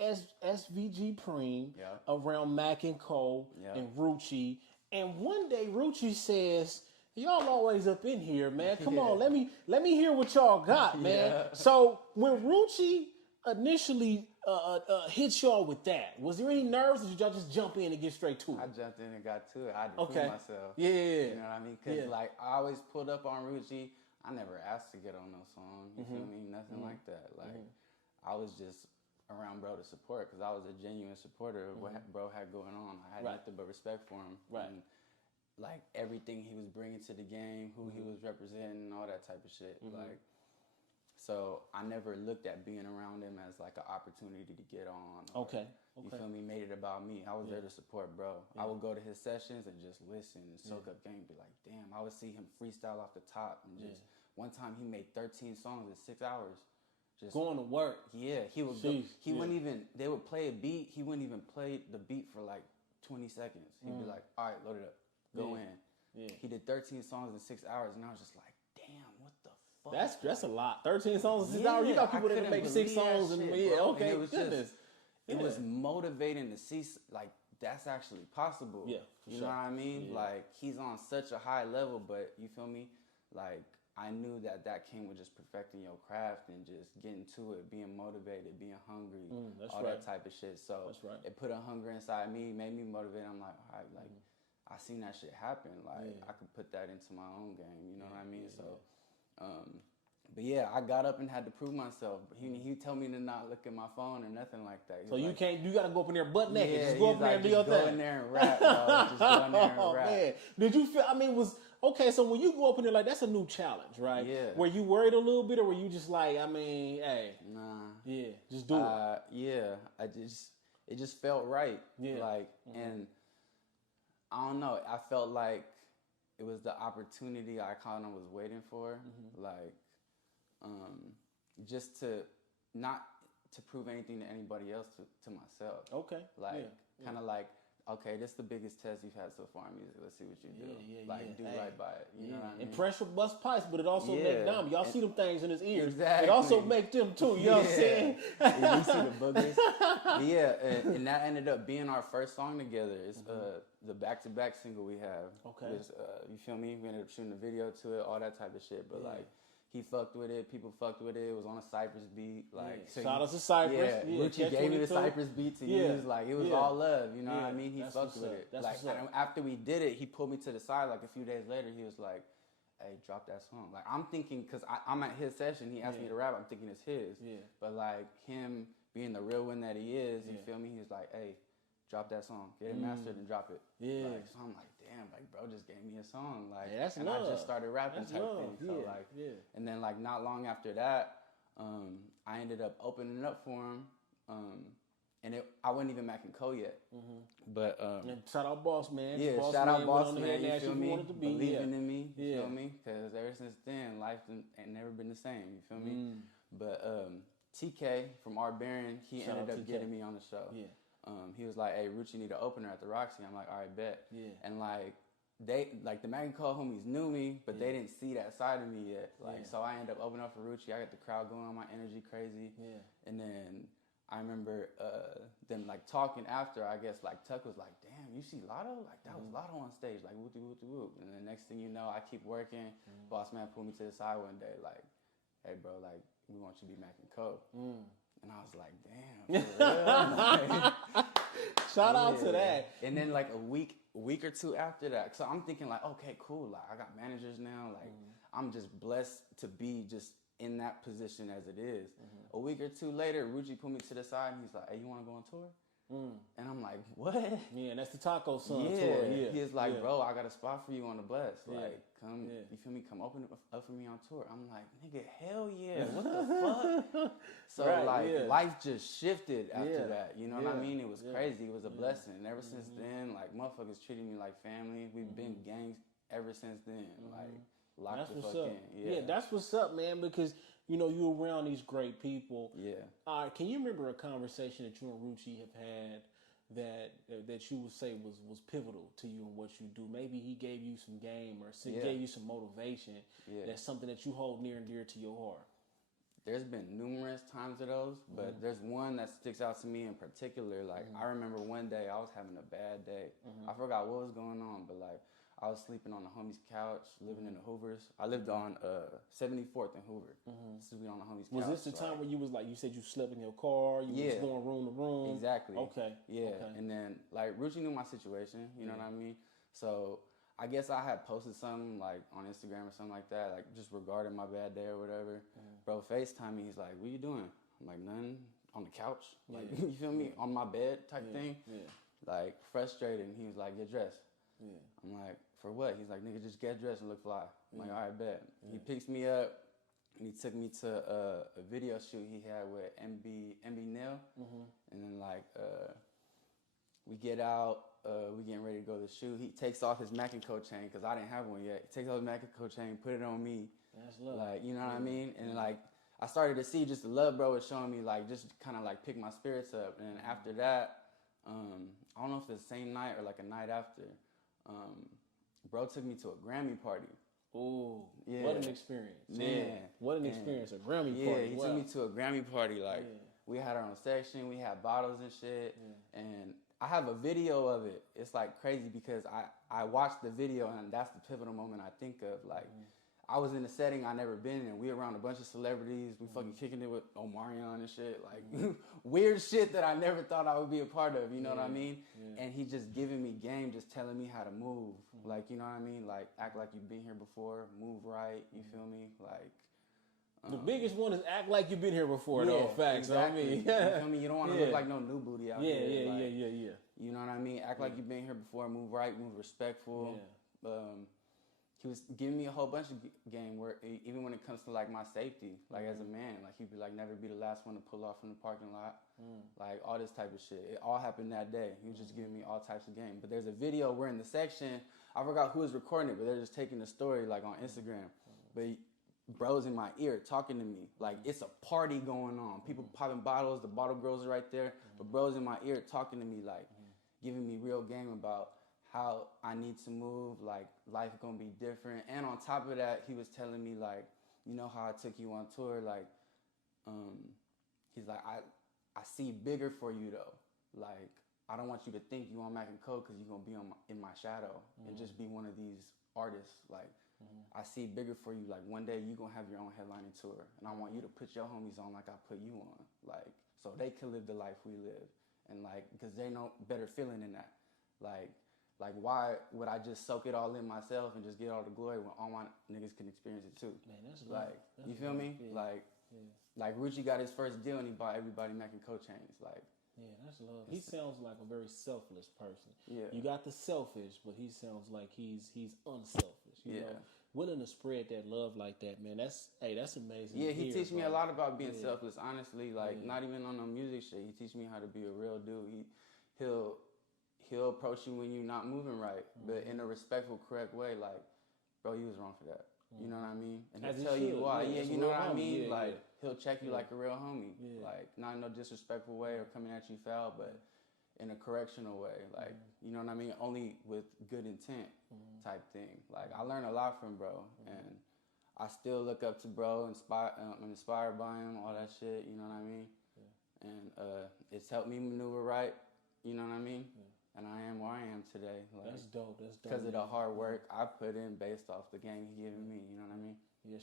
SVG Preem around Mac and Cole and Rucci. And one day Rucci says, y'all always up in here, man. Come on, let me hear what y'all got, man. So when Rucci initially hit y'all with that, was there any nerves, or did y'all just jump in and get straight to it? I jumped in and got to it. I had to prove myself. Yeah. You know what I mean? Because like I always pulled up on Rucci. I never asked to get on no song. You feel me? Nothing like that. Like I was just around bro to support, because I was a genuine supporter of what bro had going on. I had nothing but respect for him. And like everything he was bringing to the game, who he was representing, all that type of shit. Like, so I never looked at being around him as like an opportunity to get on. You feel me? Made it about me. I was there to support bro. I would go to his sessions and just listen and soak up game. Be like, damn, I would see him freestyle off the top. And just one time he made 13 songs in 6 hours. Just going to work. Yeah, he would go, he wouldn't even, they would play a beat. He wouldn't even play the beat for like 20 seconds. He'd be like, all right, load it up. Go in. He did 13 songs in 6 hours, and I was just like, damn, what the fuck? That's a lot. 13 songs in 6 hours? You got people that can make 6 songs and it was goodness. It was motivating to see, like, that's actually possible. Yeah, you know what I mean? Like, he's on such a high level, but you feel me? Like, I knew that came with just perfecting your craft and just getting to it, being motivated, being hungry, all that type of shit. So it put a hunger inside me, made me motivated. I'm like, all right, like, I seen that shit happen. Like, I could put that into my own game. You know what I mean? So, but yeah, I got up and had to prove myself. He told me to not look at my phone or nothing like that. So you can't, you got to go up in there butt naked. Just go up in there and do your thing. Go in there and rap, bro. Just go in there and rap. Man. Did you feel, I mean, so when you go up in there, like, that's a new challenge, right? Yeah. Were you worried a little bit, or were you just like, I mean, hey. Nah. Yeah, just do it. Yeah, it just felt right. Yeah. Like, and I don't know, I felt like it was the opportunity I kind of was waiting for. Like, just to not to prove anything to anybody else, to myself. Okay. Like, kind of like, okay, this is the biggest test you've had so far in music. Let's see what you do. Do right by it. You know what I mean? And pressure bust pipes, but it also make them. Y'all see them things in his ears. Exactly. It also make them too. You know what I'm saying? You see the boogers. And that ended up being our first song together. It's the back-to-back single we have. Okay. It's, you feel me? We ended up shooting a video to it, all that type of shit. But like, he fucked with it. People fucked with it. It was on a Cypress beat. Like, so shout out to Cypress. Yeah, Rucci gave me the Cypress beat to use. Like, it was all love. You know what I mean? He fucked with it. Like, after we did it, he pulled me to the side. Like, a few days later, he was like, "Hey, drop that song." Like, I'm thinking, cause I'm at his session. He asked me to rap. I'm thinking it's his. Yeah. But like, him being the real one that he is, you feel me? He was like, "Hey, drop that song. Get it mastered and drop it." Yeah. Like, so I'm like, damn, like, bro just gave me a song. Like, that's and love. I just started rapping type thing. So like, and then like not long after that, I ended up opening it up for him. And I wasn't even Mac and Co yet. But and shout out Boss Man. Yeah, Boss shout Man out Boss Man. You feel me? To be. Believing in me. You feel me? Because ever since then, life ain't never been the same. You feel me? But TK from Art Baron, he ended up getting me on the show. Yeah. He was like, "Hey, Rucci need an opener at the Roxy." I'm like, "All right, bet." Yeah. And like the Mac and Co homies knew me, but they didn't see that side of me yet. Like, so I ended up opening up for Rucci. I got the crowd going, my energy crazy. Yeah. And then I remember them like talking after. I guess like Tuck was like, "Damn, you see Lotto? Like that was Lotto on stage, like whoop de whoop de whoop." And the next thing you know, I keep working. Boss Man pulled me to the side one day, like, "Hey, bro, like we want you to be Mac and Co." And I was like, damn, for real? Like, shout out to that. And then like a week or two after that, so I'm thinking like, okay, cool. Like I got managers now. Like I'm just blessed to be just in that position as it is. A week or two later, Rucci pulled me to the side and he's like, "Hey, you want to go on tour?" And I'm like, "What?" Yeah, and that's the Taco Son tour. Yeah. He was like, "Bro, I got a spot for you on the Bless. Like, come, you feel me? Come open up for me on tour." I'm like, "Nigga, hell yeah! What the fuck?" So life just shifted after that. You know what I mean? It was crazy. It was a blessing. And ever since then, like motherfuckers treated me like family. We've been gangs ever since then. Like, locked the fuck in. Yeah, that's what's up, man. Because you know you're around these great people. Yeah. All right. Can you remember a conversation that you and Rucci have had that you would say was pivotal to you and what you do? Maybe he gave you some game or gave you some motivation. Yeah. That's something that you hold near and dear to your heart. there's been numerous times of those, but there's one that sticks out to me in particular. Like, I remember one day I was having a bad day. I forgot what was going on, but like, I was sleeping on the homie's couch, living in the Hoovers. I lived on 74th and Hoover, sleeping on the homie's couch. Was this the time where you was like, you said you slept in your car, you was going room to room? Exactly. Okay. Yeah, and then like Rucci knew my situation, you know what I mean? So I guess I had posted something like on Instagram or something like that, like just regarding my bad day or whatever. Bro FaceTime me, he's like, what you doing? I'm like, nothing, on the couch. Like, you feel me? On my bed type thing. Like, frustrated. And he was like, get dressed. I'm like, for what? He's like, nigga, just get dressed and look fly. I'm like, all right, bet. He picks me up and he took me to a video shoot he had with MB Neil. And then like, we get out, we getting ready to go to the shoot. He takes off his Mac and Co chain, because I didn't have one yet. He takes off his Mac and Co chain, put it on me. That's love. Like, you know what I mean? And like, I started to see just the love bro was showing me, like, just kind of like pick my spirits up. And after that, I don't know if it's the same night or like a night after, bro took me to a Grammy party. Ooh, what an experience. Man. What an experience, a Grammy party. Yeah, he took me to a Grammy party. Like, we had our own section, we had bottles and shit. And I have a video of it. It's like crazy because I watched the video and that's the pivotal moment I think of. Like, I was in a setting I never been in. We around a bunch of celebrities. We fucking kicking it with Omarion and shit. Like, weird shit that I never thought I would be a part of. You know what I mean? And he just giving me game, just telling me how to move. Like, you know what I mean? Like, act like you've been here before. Move right. You feel me? Like, the biggest one is act like you've been here before, though. Facts. Exactly. I mean, you feel me? You don't want to look like no new booty out here. Yeah. You know what I mean? Act like you've been here before. Move right. Move respectful. He was giving me a whole bunch of game where even when it comes to like my safety, like as a man, like he'd be like, never be the last one to pull off from the parking lot, like all this type of shit. It all happened that day. He was just giving me all types of game. But there's a video where in the section, I forgot who was recording it, but they're just taking the story like on Instagram. But bro's in my ear talking to me, like it's a party going on. People popping bottles, the bottle girls are right there, but bro's in my ear talking to me, like giving me real game about how I need to move, like life gonna be different. And on top of that, he was telling me like, you know how I took you on tour, like, he's like, I see bigger for you though. Like, I don't want you to think you on Mac and Co because you're gonna be in my shadow and just be one of these artists. Like, I see bigger for you. Like, one day you gonna have your own headlining tour, and I want you to put your homies on like I put you on, like, so they can live the life we live, and like, because they know better feeling than that. Like, why would I just soak it all in myself and just get all the glory when all my niggas can experience it too? Man, that's like, that's you feel me? Yeah. Like Rucci got his first deal and he bought everybody Mac and Co chains. Like, yeah, that's love. He sounds like a very selfless person. Yeah. You got the selfish, but he sounds like he's unselfish. You know, willing to spread that love like that, man. That's amazing. Yeah, he teach me a lot about being selfless. Honestly, like not even on no music shit. He teach me how to be a real dude. He'll approach you when you're not moving right, but in a respectful, correct way. Like, bro, you was wrong for that. You know what I mean? And he'll tell you why. Yeah, you know what I mean? Like, he'll check you like a real homie. Like, not in no disrespectful way or coming at you foul, but in a correctional way. Like, you know what I mean? Only with good intent type thing. Like, I learned a lot from bro, and I still look up to bro, I'm inspired by him, all that shit, you know what I mean? And it's helped me maneuver right, you know what I mean? And I am where I am today. Like, that's dope. Because of the hard work I put in based off the game he giving me, you know what I mean? Yeah,